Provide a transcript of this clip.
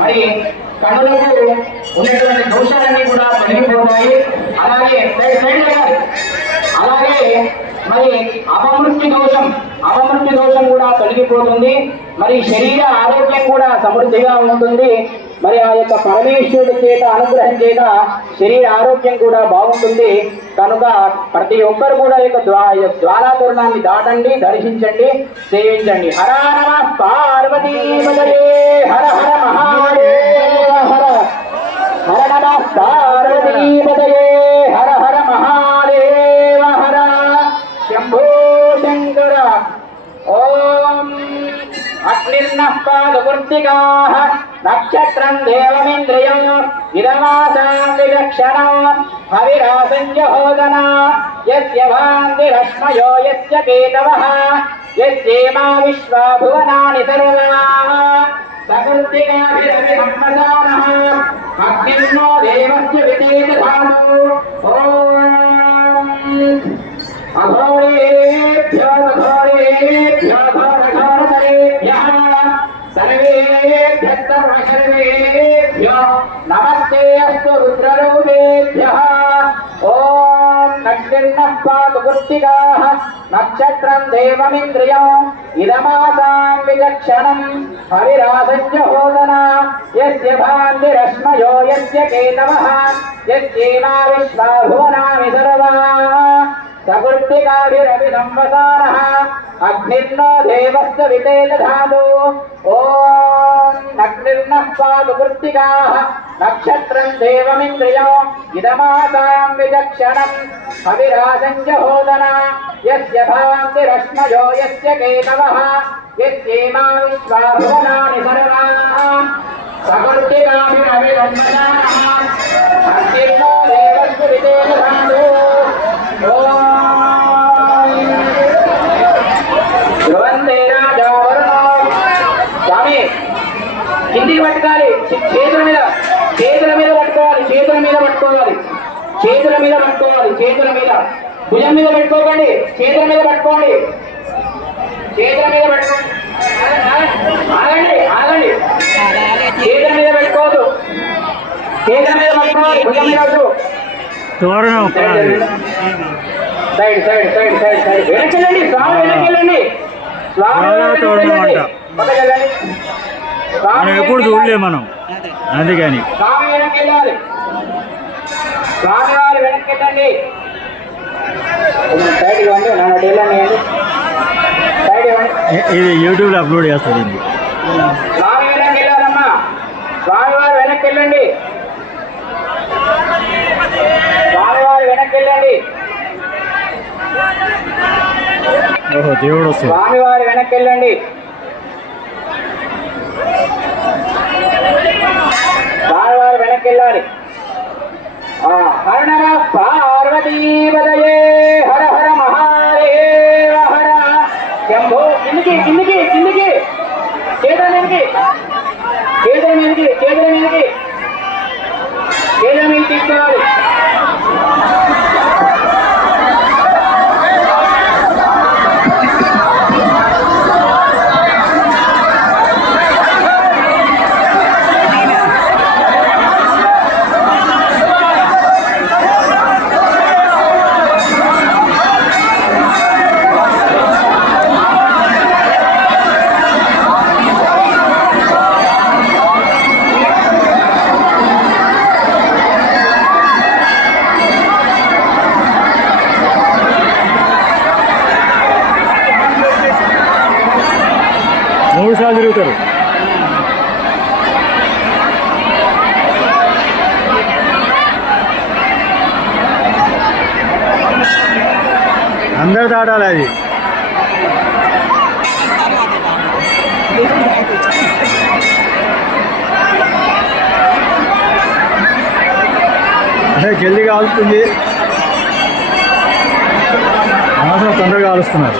మరి కన్నులకు ఉన్నటువంటి దోషాలన్నీ కూడా తొలగిపోతాయి. అలాగే మరి అపమృత్యు దోషం కూడా తొలగిపోతుంది. మరి శరీర ఆరోగ్యం కూడా సమృద్ధిగా ఉంటుంది. మరి ఆ యొక్క పరమేశ్వరుడి చేత అనుగ్రహం చేత శరీర ఆరోగ్యం కూడా బాగుంటుంది. కనుక ప్రతి ఒక్కరు కూడా యొక్క ద్వారాతోరణాన్ని దాటండి, దర్శించండి, సేవించండి. హర నమ పార్వతీపతయే హర హర మహాదేవ హర హర నమ పార్వతీపతయే హర హర మహాదేవ హర శంభో శంకర. ఓం అగ్నిర్నః పాదవృత్తికాః నక్షత్రం దేవమింద్రియం ఇదమాసాం విలక్షణం హవిరాసంజహోదనా యస్య భాంతిరశ్మయో యస్య కేతవః యస్యేమా విశ్వా భువనాని సర్వాః సకృత్తికాభిరవిహమ్మసానః అగ్నిర్నో దేవస్య వితేజధాతు. ఓం అఘోరేభ్యో ఘోరేభ్యో ఘోరఘోరతరేభ్యః సర్వేభ్యః సర్వసర్వేభ్యో నమస్తే అస్తు రుద్రరూపేభ్యః. ఓం అగ్నిర్నః పాతు వృత్తికాః నక్షత్రం దేవమింద్రియం ఇదమాసాం విలక్షణం హవిరాసంజహోదనా యస్య భాంతిరశ్మయో యస్య కేతవః యస్యేమా విశ్వా భువనాని సర్వాః సకృత్తికాభిరవిసంవసానః అగ్నిర్నో దేవస్య వితేజధాతు. ఓం అగ్నిర్నః పాతు వృత్తికాః నక్షత్రం దేవమింద్రియం ఇదమాసాం విలక్షణం హవిరాసంజహోదనా యస్య భాంతిరశ్మయో యస్య కేతవః యస్యేమా విశ్వా భువనాని సర్వాః సకృత్తికాభిరవిసంవసానః అగ్నిర్నో దేవస్య వితేజధాతు. స్వామి కిందికి పట్టుకోవాలి, చేతుల మీద పట్టుకోవాలి, చేతుల మీద భుజం మీద పెట్టుకోకండి, చేతుల మీద పట్టుకోండి, ఆగండి, చేతుల మీద పెట్టుకోవద్దు, చేతుల మీద పట్టుకోవాలి, భుజం మీద వద్దు. సైడ్ వెనకెళ్ళండి, స్వామి వెనకెళ్ళండి, మనం ఎప్పుడు చూడలే మనం, అందుకని స్వామి వెనకెళ్ళాలి, స్వామి వారు వెనకెళ్ళండి. సైడ్కి వండి నన్ను వెళ్ళండి, సైడ్ ఇది యూట్యూబ్లో అప్లోడ్ చేస్తుంది. స్వామి వెనకెళ్ళాలమ్మా, స్వామి వారు వెనకెళ్ళండి, స్వామి వారు వెనకెళ్ళండి. ఓహో దేవుడు వస్తుంది. స్వామివారి వెనక్కెళ్ళండి, స్వామివారి వెనక్కెళ్ళాలి. హర నమ పార్వతీపతయే హర హర మహాదేవ హర శంభో. కిందికి చేతుల మీదకి తీసుకోవాలి. మూడు సార్లు తిరుగుతారు. అందరు దాటాలి అది. జల్దీ కాలుతుంది, తొందరగా కాలుస్తున్నారు.